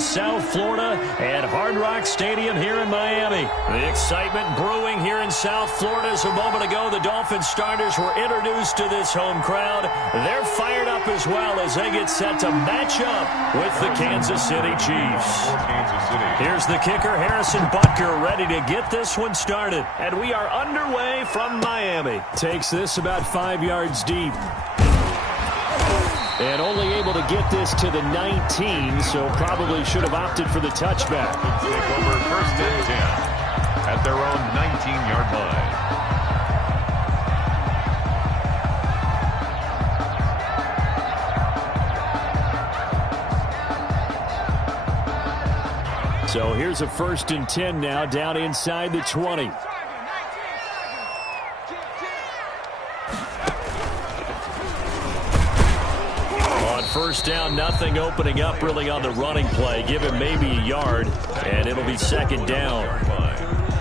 South Florida at Hard Rock Stadium here in Miami. The excitement brewing here in South Florida. As a moment ago, the Dolphins starters were introduced to this home crowd. They're fired up as well as they get set to match up with the Kansas City Chiefs. Here's the kicker, Harrison Butker, ready to get this one started. And we are underway from Miami. Takes this about 5 yards deep. And only able to get this to the 19, so probably should have opted for the touchback. Take over 1st and 10 at their own 19-yard line. So here's a 1st and 10 now, down inside the 20. First down, nothing opening up really on the running play. Give him maybe a yard, and it'll be 2nd down.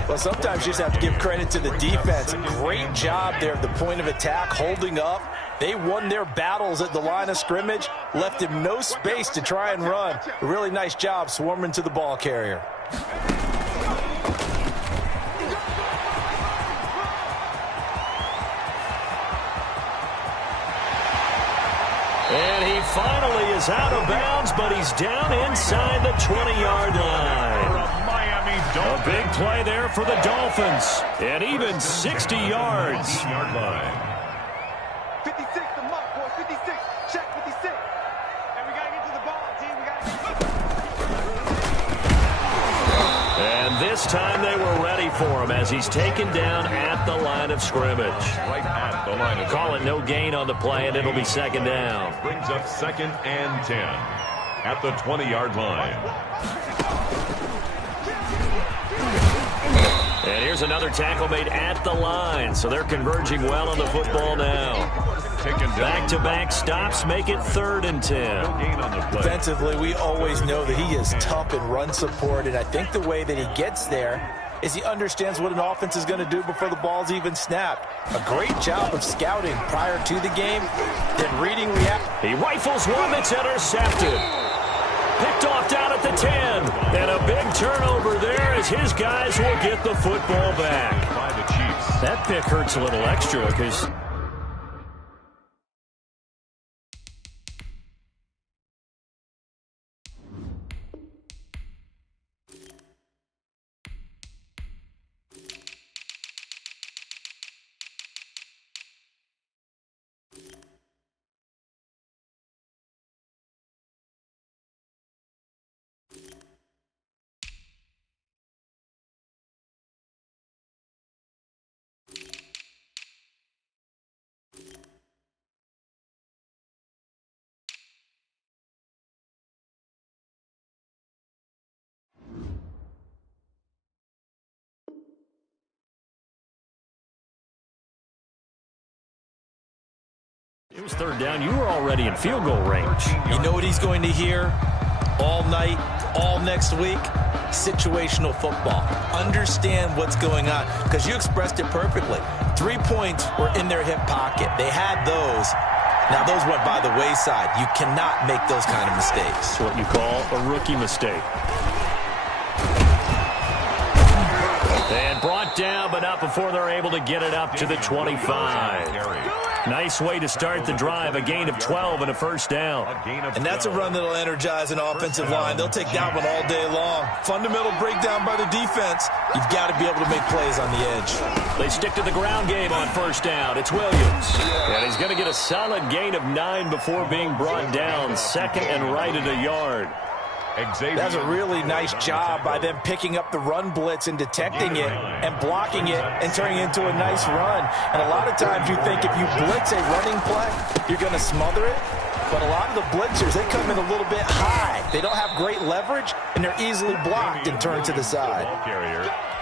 Well, sometimes you just have to give credit to the defense. Great job there at the point of attack, holding up. They won their battles at the line of scrimmage, left him no space to try and run. A really nice job swarming to the ball carrier. And he finally is out of bounds, but he's down inside the 20-yard line. A big play there for the Dolphins. And even 60 yards. 56, the mark, boy. 56. Check 56. And we got to get to the ball, team. We got to get And this time they were ready for him as he's taken down at the line of scrimmage. Right at the line of Call it no gain on the play, and it'll be 2nd down. Brings up 2nd and 10 at the 20-yard line. And here's another tackle made at the line, so they're converging well on the football now. Back-to-back stops make it 3rd and 10. Defensively, we always know that he is tough in run support, and I think the way that he gets there is he understands what an offense is going to do before the ball's even snapped. A great job of scouting prior to the game, then reading react. He rifles one that's intercepted. Picked off down at the 10. And a big turnover there as his guys will get the football back. By the Chiefs. That pick hurts a little extra because it was 3rd down. You were already in field goal range. You know what he's going to hear all night, all next week? Situational football. Understand what's going on, because you expressed it perfectly. 3 points were in their hip pocket. They had those. Now, those went by the wayside. You cannot make those kind of mistakes. It's what you call a rookie mistake. And brought down, but not before they're able to get it up to the 25. Nice way to start the drive. A gain of 12 and a 1st down. And that's a run that'll energize an offensive line. They'll take that one all day long. Fundamental breakdown by the defense. You've got to be able to make plays on the edge. They stick to the ground game on 1st down. It's Williams. And he's going to get a solid gain of 9 before being brought down. 2nd and right at a yard. That's a really nice job by them picking up the run blitz and detecting it and blocking it and turning it into a nice run. And a lot of times you think if you blitz a running play, you're going to smother it. But a lot of the blitzers, they come in a little bit high. They don't have great leverage, and they're easily blocked and turned to the side.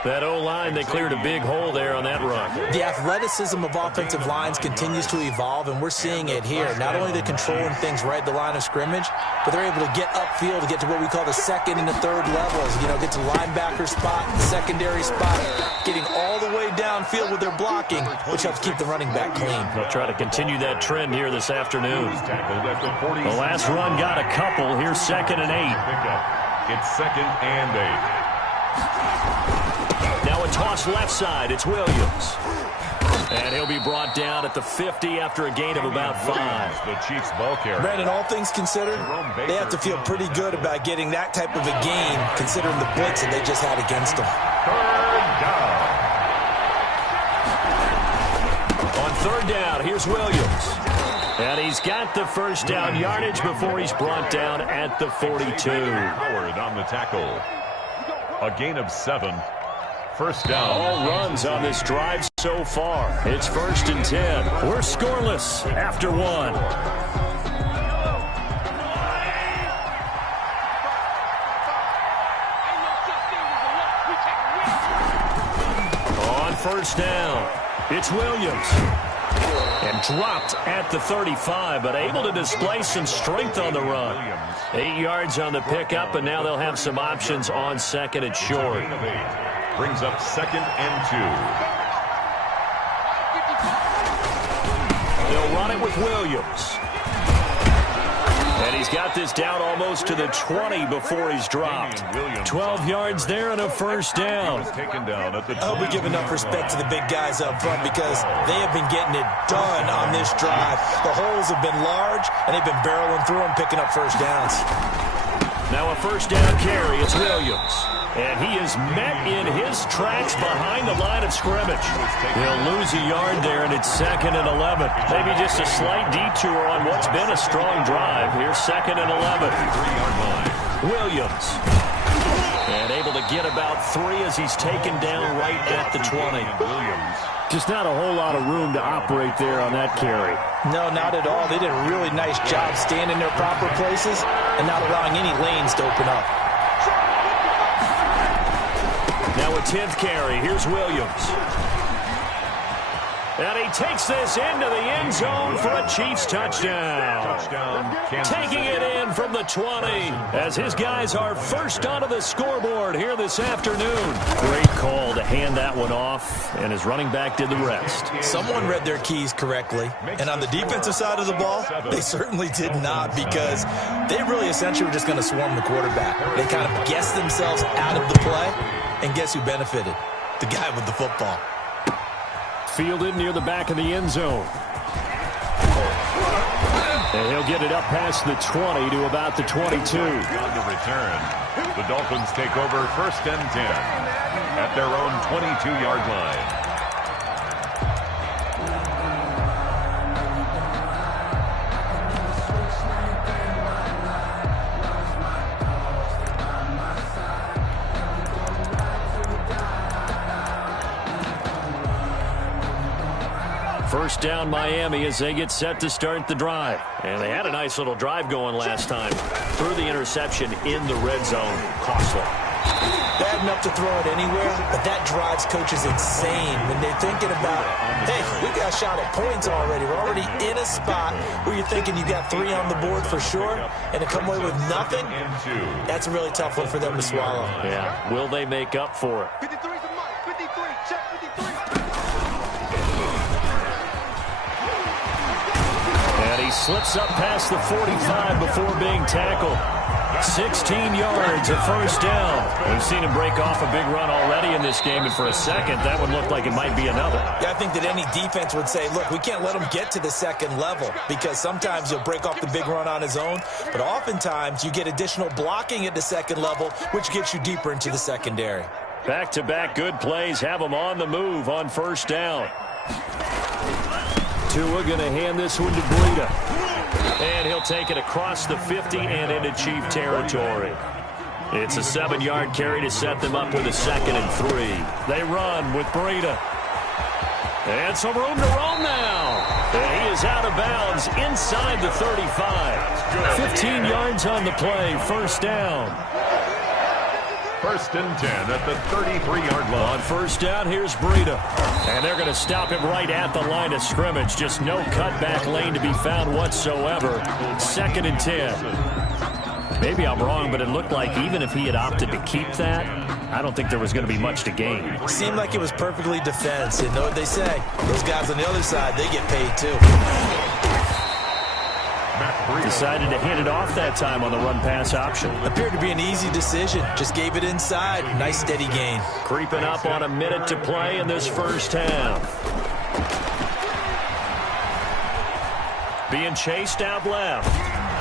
That O-line, they cleared a big hole there on that run. The athleticism of offensive lines continues to evolve, and we're seeing it here. Not only they're controlling things right at the line of scrimmage, but they're able to get upfield to get to what we call the 2nd and the 3rd levels. You know, get to linebacker spot, secondary spot, getting all the way downfield with their blocking, which helps keep the running back clean. They'll try to continue that trend here this afternoon. The last run got a couple. Here's 2nd and 8. It's 2nd and 8. Now a toss left side. It's Williams. And he'll be brought down at the 50 after a gain of about 5. The Chiefs ball carrier. Brandon, all things considered, they have to feel pretty good about getting that type of a gain, considering the blitz that they just had against them. 3rd down. On 3rd down, here's Williams. And he's got the first down yardage before he's brought down at the 42. Howard on the tackle. A gain of 7. 1st down. All runs on this drive so far. It's 1st and 10. We're scoreless after 1. On 1st down, it's Williams. And dropped at the 35, but able to display some strength on the run. 8 yards on the pickup, and now they'll have some options on 2nd and short. Brings up 2nd and 2. They'll run it with Williams. And he's got this down almost to the 20 before he's dropped. 12 yards there and a 1st down. Taken down at the I hope we give enough respect to the big guys up front because they have been getting it done on this drive. The holes have been large, and they've been barreling through them, picking up 1st downs. Now a 1st down carry. It's Williams. And he is met in his tracks behind the line of scrimmage. He'll lose a yard there, and it's 2nd and 11. Maybe just a slight detour on what's been a strong drive. Here's 2nd and 11. Williams. And able to get about 3 as he's taken down right at the 20. Just not a whole lot of room to operate there on that carry. No, not at all. They did a really nice job staying in their proper places and not allowing any lanes to open up. Now a 10th carry. Here's Williams. And he takes this into the end zone for a Chiefs touchdown. Taking it in from the 20 as his guys are first onto the scoreboard here this afternoon. Great call to hand that one off, and his running back did the rest. Someone read their keys correctly, and on the defensive side of the ball, they certainly did not because they really essentially were just going to swarm the quarterback. They kind of guessed themselves out of the play, and guess who benefited? The guy with the football. Fielded near the back of the end zone. And he'll get it up past the 20 to about the 22. On the return, the Dolphins take over 1st and 10 at their own 22-yard line. First down Miami as they get set to start the drive. And they had a nice little drive going last time. Threw the interception in the red zone. Costly. Bad enough to throw it anywhere, but that drives coaches insane when they're thinking about, hey, we got a shot at points already. We're already in a spot where you're thinking you got 3 on the board for sure, and to come away with nothing, that's a really tough one for them to swallow. Yeah, will they make up for it? 53's a mark. 53, check 53. And he slips up past the 45 before being tackled. 16 yards, a first down. We've seen him break off a big run already in this game, and for a second, that one looked like it might be another. Yeah, I think that any defense would say, look, we can't let him get to the second level because sometimes he'll break off the big run on his own, but oftentimes you get additional blocking at the second level, which gets you deeper into the secondary. Back-to-back good plays have him on the move on first down. Tua going to hand this one to Breida. And he'll take it across the 50 and into Chief territory. It's a 7-yard carry to set them up with a 2nd and 3. They run with Breida. And some room to roam now. And he is out of bounds inside the 35. 15 yards on the play, first down. 1st and 10 at the 33-yard line. On first down, here's Breida. And they're going to stop him right at the line of scrimmage. Just no cutback lane to be found whatsoever. 2nd and 10. Maybe I'm wrong, but it looked like even if he had opted to keep that, I don't think there was going to be much to gain. Seemed like it was perfectly defense. And know what they say? Those guys on the other side, they get paid too. Decided to hand it off that time on the run-pass option. Appeared to be an easy decision. Just gave it inside. Nice steady gain. Creeping up on a minute to play in this first half. Being chased out left.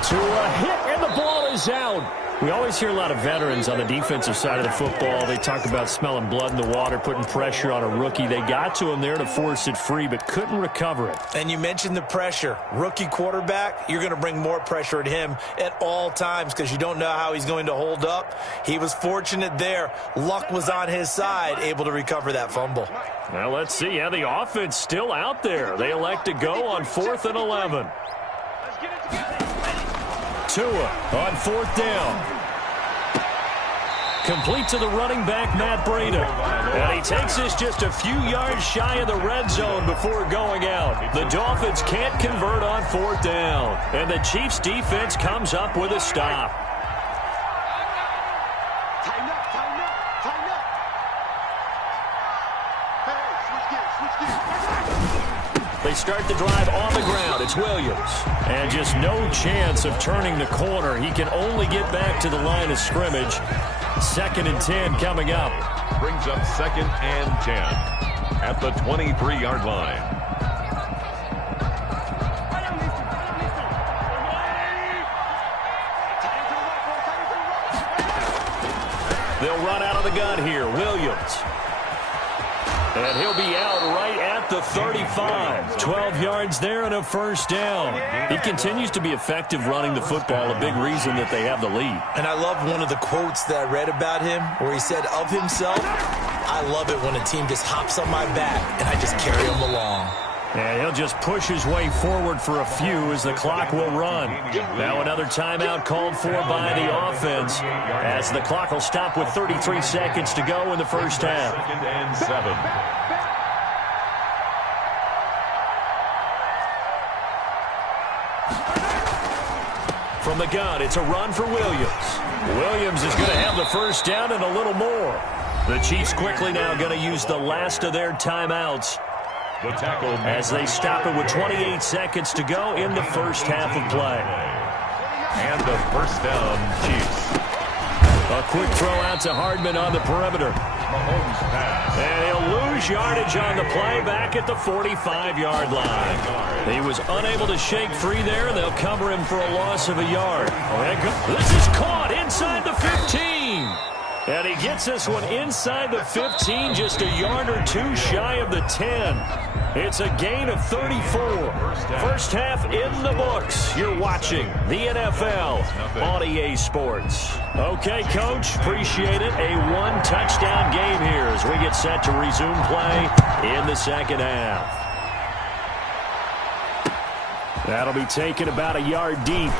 To a hit, and the ball is out. We always hear a lot of veterans on the defensive side of the football. They talk about smelling blood in the water, putting pressure on a rookie. They got to him there to force it free, but couldn't recover it. And you mentioned the pressure. Rookie quarterback, you're going to bring more pressure at him at all times because you don't know how he's going to hold up. He was fortunate there. Luck was on his side, able to recover that fumble. Well, let's see. Yeah, the offense still out there. They elect to go on 4th and 11. Tua on 4th down. Complete to the running back, Matt Breida. And he takes this just a few yards shy of the red zone before going out. The Dolphins can't convert on 4th down. And the Chiefs defense comes up with a stop. Tighten up, tighten up, tighten up. Hey, switch gears. They start the drive on the ground. It's Williams. And just no chance of turning the corner. He can only get back to the line of scrimmage. 2nd and 10 coming up. Brings up 2nd and 10 at the 23-yard line. They'll run out of the gun here. Williams. And he'll be out right at the 35. 12 yards there and a first down. He continues to be effective running the football, a big reason that they have the lead. And I love one of the quotes that I read about him where he said of himself, I love it when a team just hops on my back and I just carry them along. And he'll just push his way forward for a few as the clock will run. Now another timeout called for by the offense as the clock will stop with 33 seconds to go in the first half. 2nd and 7. From the gun, it's a run for Williams. Williams is going to have the first down and a little more. The Chiefs quickly now going to use the last of their timeouts The tackle as they stop it with 28 seconds to go in the first half of play. And the first down, Chiefs. A quick throw out to Hardman on the perimeter. Mahomes pass. And he'll lose yardage on the play back at the 45-yard line. He was unable to shake free there, and they'll cover him for a loss of a yard. This is caught inside the 15. And he gets this one inside the 15, just a yard or two shy of the 10. It's a gain of 34. First half in the books. You're watching the NFL on EA Sports. Okay, Coach, appreciate it. A one-touchdown game here as we get set to resume play in the second half. That'll be taken about a yard deep.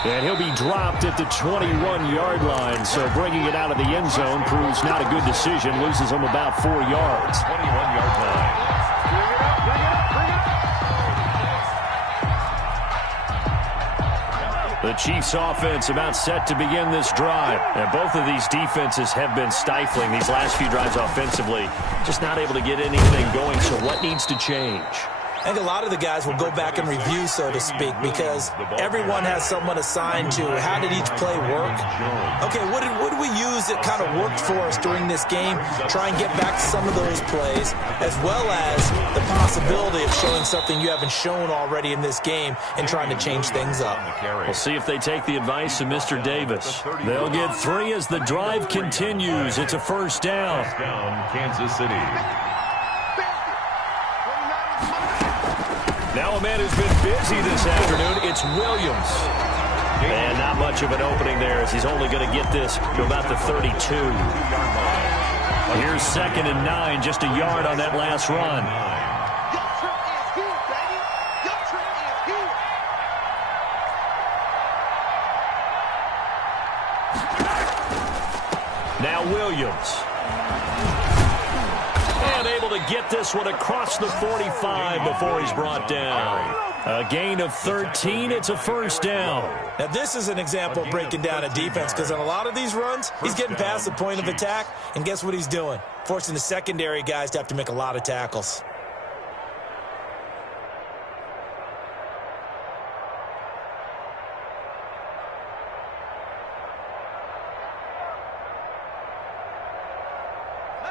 And he'll be dropped at the 21-yard line, so bringing it out of the end zone proves not a good decision. Loses him about 4 yards. 21-yard line. The Chiefs offense about set to begin this drive. And both of these defenses have been stifling these last few drives offensively. Just not able to get anything going, so what needs to change? I think a lot of the guys will go back and review, so to speak, because everyone has someone assigned to how did each play work. Okay, what did we use that kind of worked for us during this game? Try and get back to some of those plays, as well as the possibility of showing something you haven't shown already in this game and trying to change things up. We'll see if they take the advice of Mr. Davis. They'll get 3 as the drive continues. It's a first down. Kansas City. Now a man who's been busy this afternoon, it's Williams. And not much of an opening there as he's only going to get this to about the 32. Here's 2nd and 9, just a yard on that last run. Now Williams. And able to get this one across the 45 before he's brought down. A gain of 13. It's a first down. Now, this is an example of breaking down a defense because on a lot of these runs, he's getting past the point of attack, and guess what he's doing? Forcing the secondary guys to have to make a lot of tackles.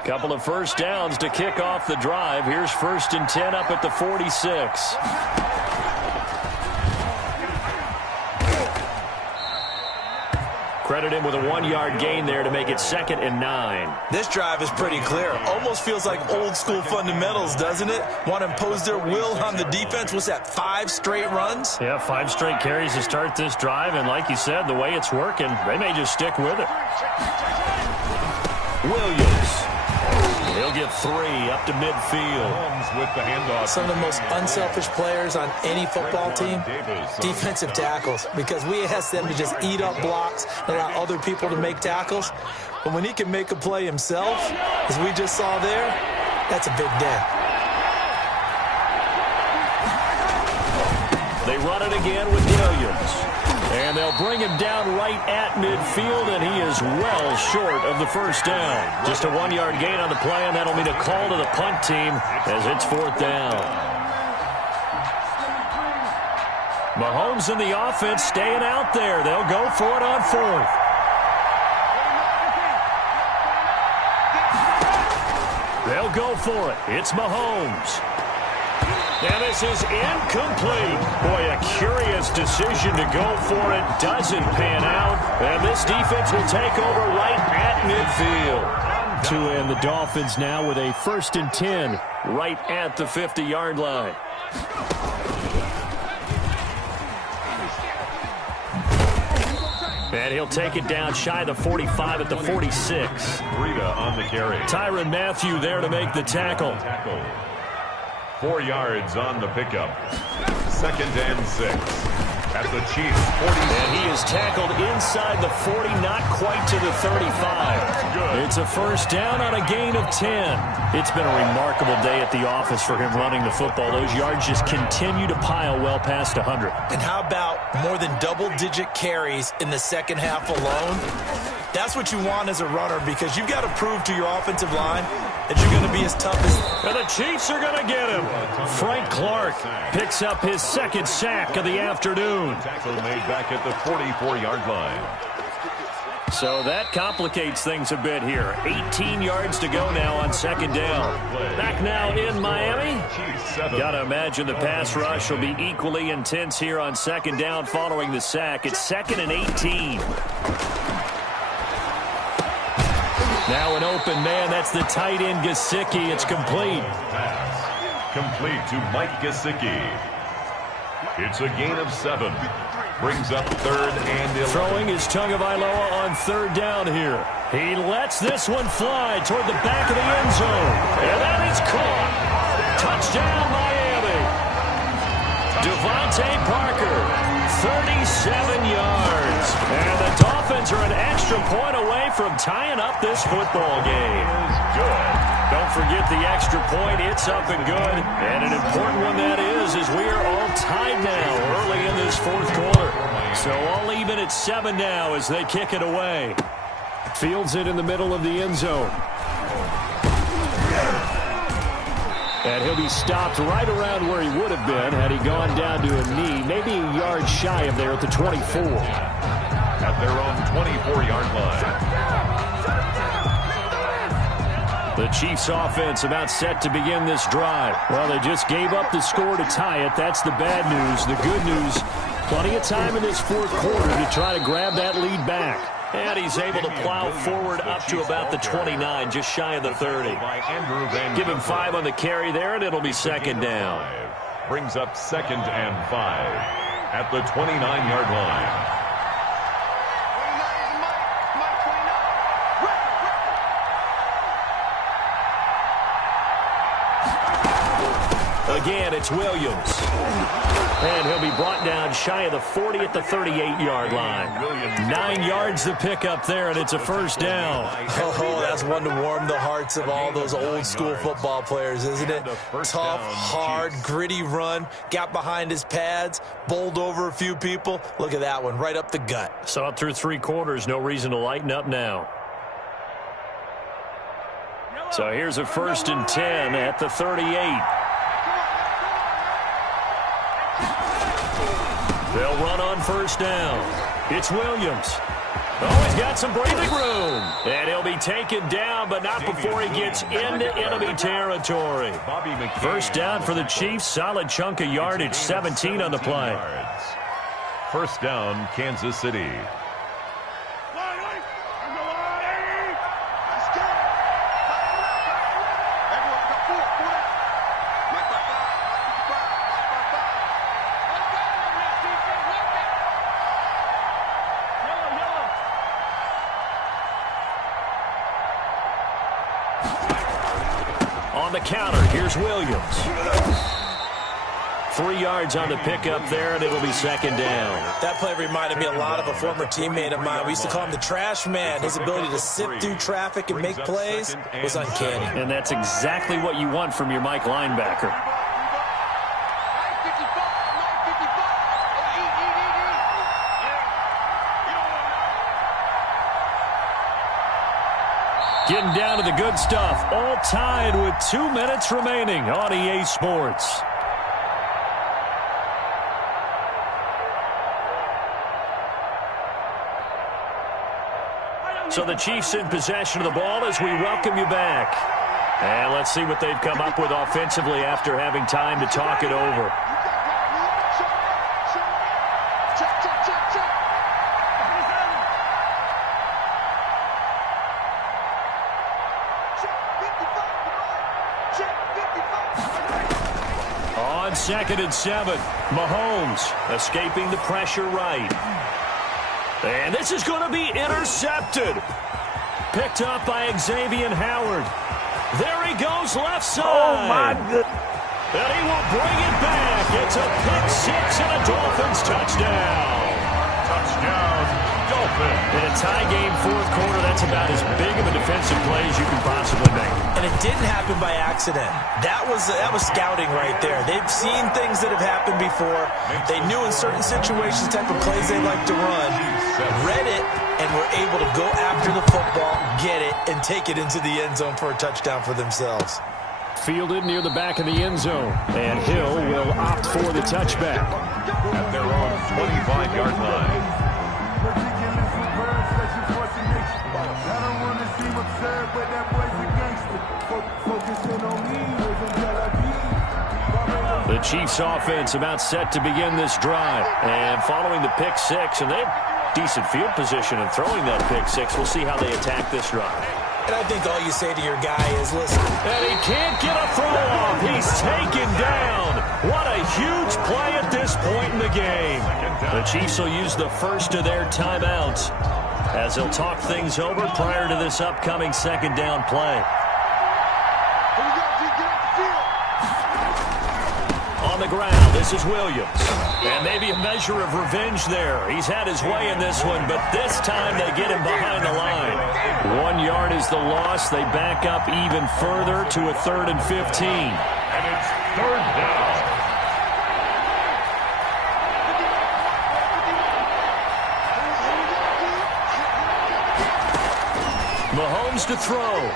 Couple of first downs to kick off the drive. Here's 1st and 10 up at the 46. Credit him with a 1-yard gain there to make it 2nd and 9. This drive is pretty clear. Almost feels like old school fundamentals, doesn't it? Want to impose their will on the defense. What's that, 5 straight runs? Yeah, 5 straight carries to start this drive. And like you said, the way it's working, they may just stick with it. Williams. He'll get 3 up to midfield. With the handoff. Some of the most unselfish players on any football team, defensive tackles, because we ask them to just eat up blocks and allow other people to make tackles. But when he can make a play himself, as we just saw there, that's a big day. They run it again with Williams. And they'll bring him down right at midfield, and he is well short of the first down. Just a 1-yard gain on the play, and that'll mean a call to the punt team as it's 4th down. Mahomes and the offense staying out there. They'll go for it on 4th. They'll go for it. It's Mahomes. And this is incomplete. Boy, a curious decision to go for it. Doesn't pan out. And this defense will take over right at midfield. To end the Dolphins now with a 1st and 10 right at the 50-yard line. And he'll take it down shy of the 45 at the 46. Rita on the carry. Tyrann Mathieu there to make the tackle. 4 yards on the pickup. 2nd and 6 at the Chiefs' 40. And he is tackled inside the 40, not quite to the 35. Good. It's a first down on a gain of 10. It's been a remarkable day at the office for him running the football. Those yards just continue to pile well past 100. And how about more than double-digit carries in the second half alone? That's what you want as a runner, because you've got to prove to your offensive line that you're going to be as tough as... And the Chiefs are going to get him. Frank Clark picks up his 2nd sack of the afternoon. Tackle made back at the 44-yard line. So that complicates things a bit here. 18 yards to go now on 2nd down. Back now in Miami. Got to imagine the pass rush will be equally intense here on 2nd down following the sack. It's 2nd and 18. Now an open man. That's the tight end, Gesicki. It's complete. Pass complete to Mike Gesicki. It's a gain of 7. Brings up 3rd and 11. Throwing is Tagovailoa on 3rd down here. He lets this one fly toward the back of the end zone. And that is caught. Touchdown, Miami. Devontae Parker, 37 yards. And the Dolphins are an extra point away from tying up this football game. Good. Don't forget the extra point. It's up and good. And an important one that is, as we are all tied now early in this 4th quarter. So all even at 7 now as they kick it away. Fields it in the middle of the end zone. And he'll be stopped right around where he would have been had he gone down to a knee, maybe a yard shy of there at the 24. At their own 24-yard line. The Chiefs offense about set to begin this drive. Well, they just gave up the score to tie it. That's the bad news. The good news, plenty of time in this 4th quarter to try to grab that lead back. And he's able to plow forward up to about the 29, just shy of the 30. Give him 5 on the carry there, and it'll be 2nd down. Brings up 2nd and 5 at the 29-yard line. Again, it's Williams. And he'll be brought down shy of the 40 at the 38-yard line. 9 yards to pick up there, and it's a first down. Oh, that's one to warm the hearts of all those old-school football players, isn't it? Tough, hard, gritty run. Got behind his pads, bowled over a few people. Look at that one, right up the gut. Saw it through 3 quarters. No reason to lighten up now. So here's a 1st and 10 at the 38. They'll run on first down. It's Williams. Oh, he's got some breathing room. And he'll be taken down, but not before he gets into enemy territory. First down for the Chiefs. Solid chunk of yardage, 17 on the play. First down, Kansas City. On the counter, here's Williams. 3 yards on the pickup there, and it'll be second down. That play reminded me a lot of a former teammate of mine. We used to call him the trash man. His ability to sift through traffic and make plays was uncanny. And that's exactly what you want from your Mike linebacker. Getting down to the good stuff. All tied with 2 minutes remaining on EA Sports. So the Chiefs in possession of the ball as we welcome you back. And let's see what they've come up with offensively after having time to talk it over. On 2nd and 7, Mahomes escaping the pressure right. And this is going to be intercepted. Picked up by Xavier Howard. There he goes left side. Oh, my goodness. And he will bring it back. It's a pick-6 and a Dolphins touchdown. Touchdown, Dolphins. In a tie game, 4th quarter, that's about as big of a defensive play as you can possibly make. And it didn't happen by accident. That was scouting right there. They've seen things that have happened before. They knew in certain situations the type of plays they like to run, read it, and were able to go after the football, get it, and take it into the end zone for a touchdown for themselves. Fielded near the back of the end zone. And Hill will opt for the touchback. At their own 25-yard line. The Chiefs offense about set to begin this drive. And following the pick-6, and they have decent field position in throwing that pick-6. We'll see how they attack this drive. And I think all you say to your guy is, listen. And he can't get a throw off. He's taken down. What a huge play at this point in the game. The Chiefs will use the first of their timeouts as they'll talk things over prior to this upcoming second down play. On the ground, this is Williams. And maybe a measure of revenge there. He's had his way in this one, but this time they get him behind the line. 1 yard is the loss. They back up even further to a 3rd and 15. And it's 3rd down. Mahomes to throw.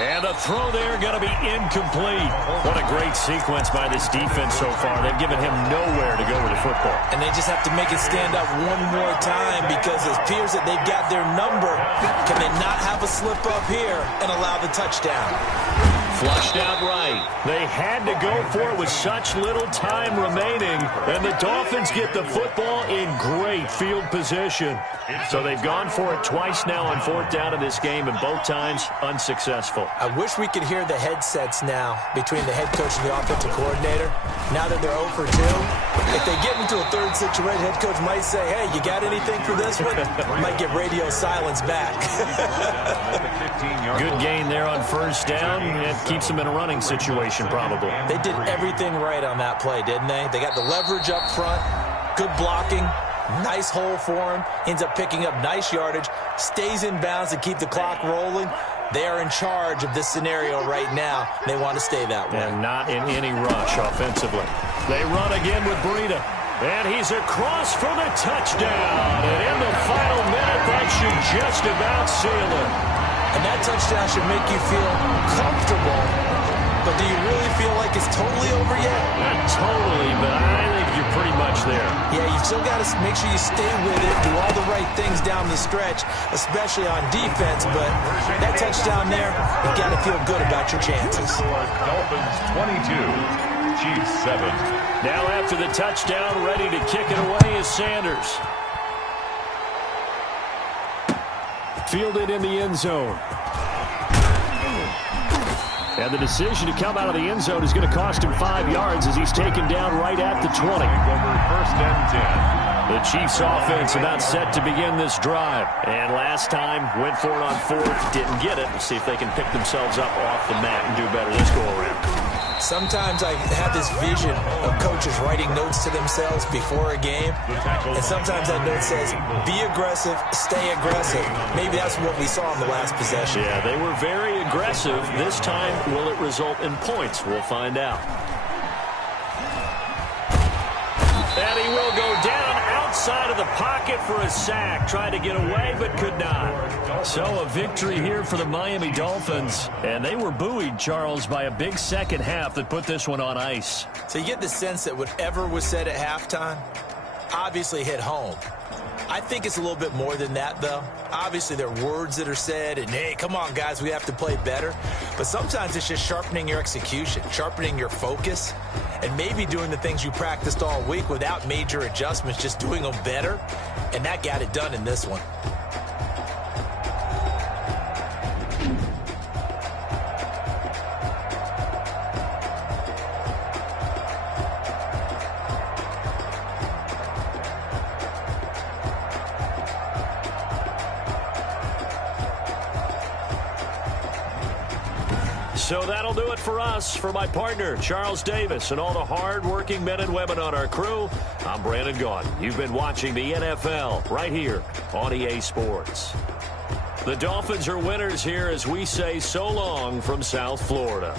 And the throw there going to be incomplete. What a great sequence by this defense so far. They've given him nowhere to go with the football. And they just have to make it stand up one more time because it appears that they've got their number. Can they not have a slip up here and allow the touchdown? Flushed out right. They had to go for it with such little time remaining. And the Dolphins get the football in great field position. So they've gone for it twice now on 4th down in this game, and both times unsuccessful. I wish we could hear the headsets now between the head coach and the offensive coordinator. Now that they're 0 for 2, if they get into a third situation, head coach might say, hey, you got anything for this one? Might get radio silence back. Good gain there on 1st down. It keeps them in a running situation probably. They did everything right on that play, didn't they? They got the leverage up front, good blocking, nice hole for him, ends up picking up nice yardage, stays in bounds to keep the clock rolling. They are in charge of this scenario right now. They want to stay that way. And not in any rush offensively. They run again with Breida. And he's across for the touchdown. And in the final minute, that should just about seal it. And that touchdown should make you feel comfortable but do you really feel like it's totally over yet? Not totally, but I think you're pretty much there. Yeah, you've still got to make sure you stay with it, do all the right things down the stretch, especially on defense, but that touchdown there, you've got to feel good about your chances. Dolphins 22, Chiefs 7. Now after the touchdown, ready to kick it away is Sanders. Fielded in the end zone. And the decision to come out of the end zone is going to cost him 5 yards as he's taken down right at the 20. Over first and 10. The Chiefs offense about set to begin this drive. And last time, went for it on fourth, didn't get it. Let's see if they can pick themselves up off the mat and do better this go-around. Sometimes I have this vision of coaches writing notes to themselves before a game, and sometimes that note says, be aggressive, stay aggressive. Maybe that's what we saw in the last possession. Yeah, they were very aggressive. This time, will it result in points? We'll find out. And he will go down outside of the pocket for a sack. Tried to get away, but could not. So a victory here for the Miami Dolphins. And they were buoyed, Charles, by a big second half that put this one on ice. So you get the sense that whatever was said at halftime obviously hit home. I think it's a little bit more than that, though. Obviously, there are words that are said, and, hey, come on, guys, we have to play better. But sometimes it's just sharpening your execution, sharpening your focus, and maybe doing the things you practiced all week without major adjustments, just doing them better. And that got it done in this one. So that'll do it for us. For my partner, Charles Davis, and all the hard-working men and women on our crew, I'm Brandon Gaudin. You've been watching the NFL right here on EA Sports. The Dolphins are winners here as we say so long from South Florida.